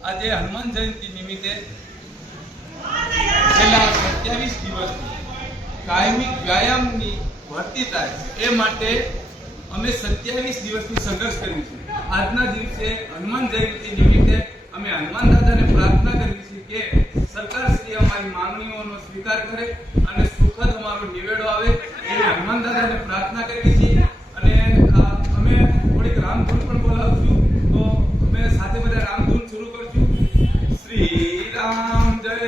આજે હનુમાન જયંતિ નિમિત્તે છેલ્લા સત્યાવીસ દિવસથી કાયમી વ્યાયામની ભરતી થાય એ માટે અમે સત્યાવીસ દિવસની સંઘર્ષ કર્યું છે. આજના દિવસે હનુમાન જયંતિ નિમિત્તે અમે હનુમાન દાદાને પ્રાર્થના કરી છે કે સરકાર શ્રી અમારી માંગણીઓનો સ્વીકાર કરે અને સુખદ અમારો નિવેડો આવે એવી હનુમાન દાદાને પ્રાર્થના કરવી છે અને આ અમે થોડીક રામધૂન પણ બોલાવશું તો અમે સાથે બધા રામધૂન શરૂ કરશું શ્રી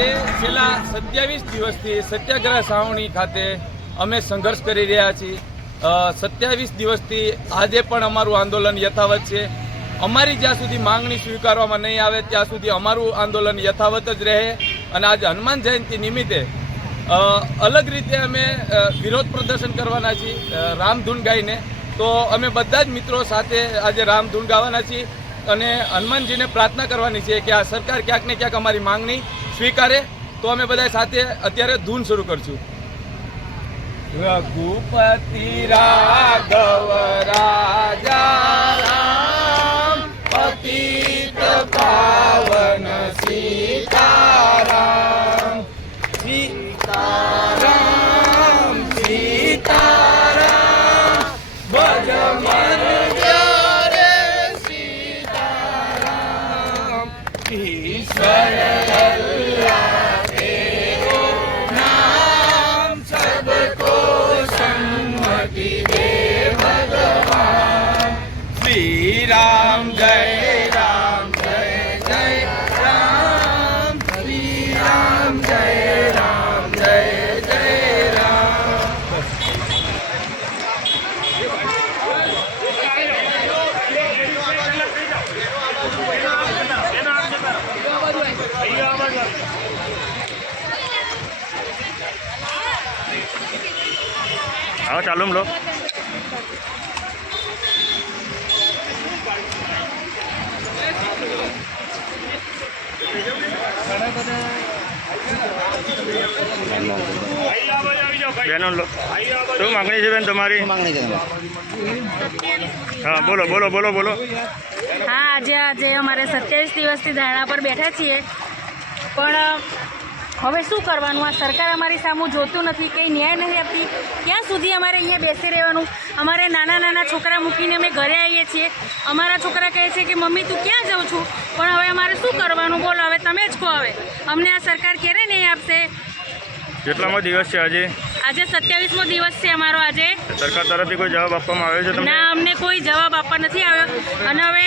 આજે છેલ્લા સત્યાવીસ દિવસથી સત્યાગ્રહ સાવણી ખાતે અમે સંઘર્ષ કરી રહ્યા છીએ. સત્યાવીસ દિવસથી આજે પણ અમારું આંદોલન યથાવત છે. અમારી જ્યાં સુધી માંગણી સ્વીકારવામાં નહીં આવે, ત્યાં સુધી અમારું આંદોલન યથાવત જ રહે અને આજે હનુમાન જયંતિ નિમિત્તે અલગ રીતે અમે વિરોધ પ્રદર્શન કરવાના છીએ રામધૂન ગાઈને તો અમે બધા જ મિત્રો સાથે આજે રામધૂન ગાવાના છીએ અને હનુમાનજીને પ્રાર્થના કરવાની છે કે આ સરકાર ક્યાંક ને ક્યાંક અમારી માંગણી સ્વીકારે, તો અમે બધા સાથે અત્યારે ધૂન શરૂ કરશું. રઘુપતિ રાઘવ રાજા રામ, પતિત પાવન સીતારામ. સીતારામ સીતારામ, ભજ મન સીતારામ. ઈશ્વર આવો ચાલુ લો બેનો લો. શું માગણી છે બેન તમારી. હા બોલો બોલો બોલો બોલો. હા આજે આજે અમારે સત્યાવીસ દિવસથી ધારણા પર બેઠા છીએ. પણ હવે શું કરવાનું? આ સરકાર અમારી સામું જોતું નથી, કંઈ ન્યાય નથી આપતી. ક્યાં સુધી અમારે અહીંયા બેસી રહેવાનું? અમારે નાના નાના છોકરા મૂકીને અમે ઘરે આવીએ છીએ. અમારા છોકરા કહે છે કે, મમ્મી, તું ક્યાં જાઉં છું? પણ હવે અમારે શું કરવાનું? બોલો, હવે તમે જ કહો હવે. અમને આ સરકાર ક્યારે ન્યાય આપશે? કેટલામાં દિવસ છે આજે? આજે સત્યાવીસમો દિવસ છે અમારો આજે. સરકાર તરફથી કોઈ જવાબ આપવામાં આવ્યો છે તમને? ના અમને કોઈ જવાબ આપવા નથી આવ્યો. અને હવે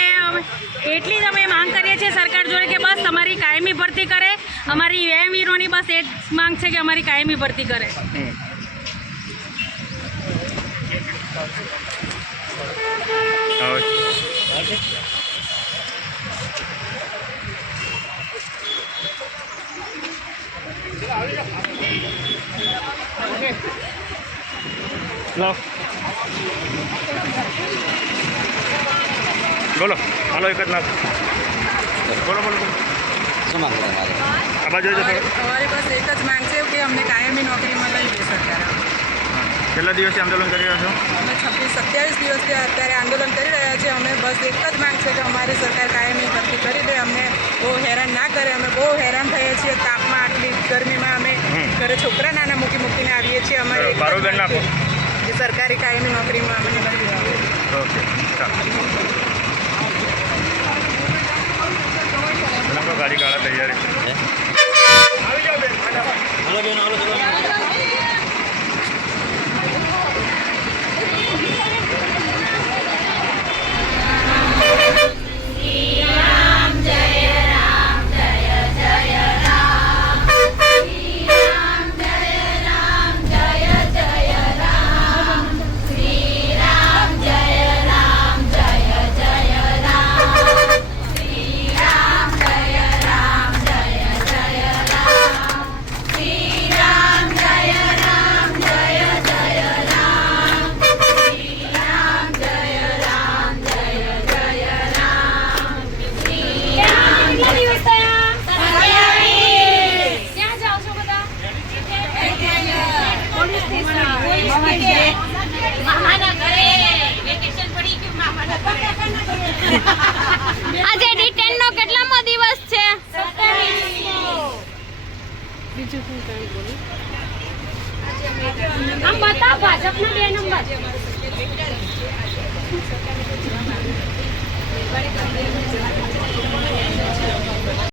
એટલી જ અમે માંગ કરીએ છીએ સરકાર જોડે કે બસ અમારી કાયમી ભરતી કરે. અમારી વ્યાયામવીરોની બસ એ જ માંગ છે કે અમારી કાયમી ભરતી કરે. હમ. હવે બોલો હાલો એક જ નાખ બોલો બોલો બોલો આ બાજુ તમારી પાસે અમારી બસ એક જ માંગ છે કે અમને કાયમી નોકરીમાં લઈ લે સરકાર કેટલા દિવસથી આંદોલન કરી રહ્યા છો દિવસથી અત્યારે આંદોલન કરી રહ્યા છીએ અમે બસ એક જ માંગ છે કે અમારી સરકાર કાયમી ભરતી કરી દે. અમને બહુ હેરાન ના કરે અમે બહુ હેરાન થઈએ છીએ. તાપમાં આટલી ગરમીમાં અમે ઘરે છોકરા નાના મૂકી મૂકીને આવીએ છીએ. અમારે. છે સરકારી કાયમી નોકરીમાં અમને લઈ આવે ઓકે ગાડી કાઢા તૈયારી આવી આમ બતાવ ભાજપનો બે નંબર.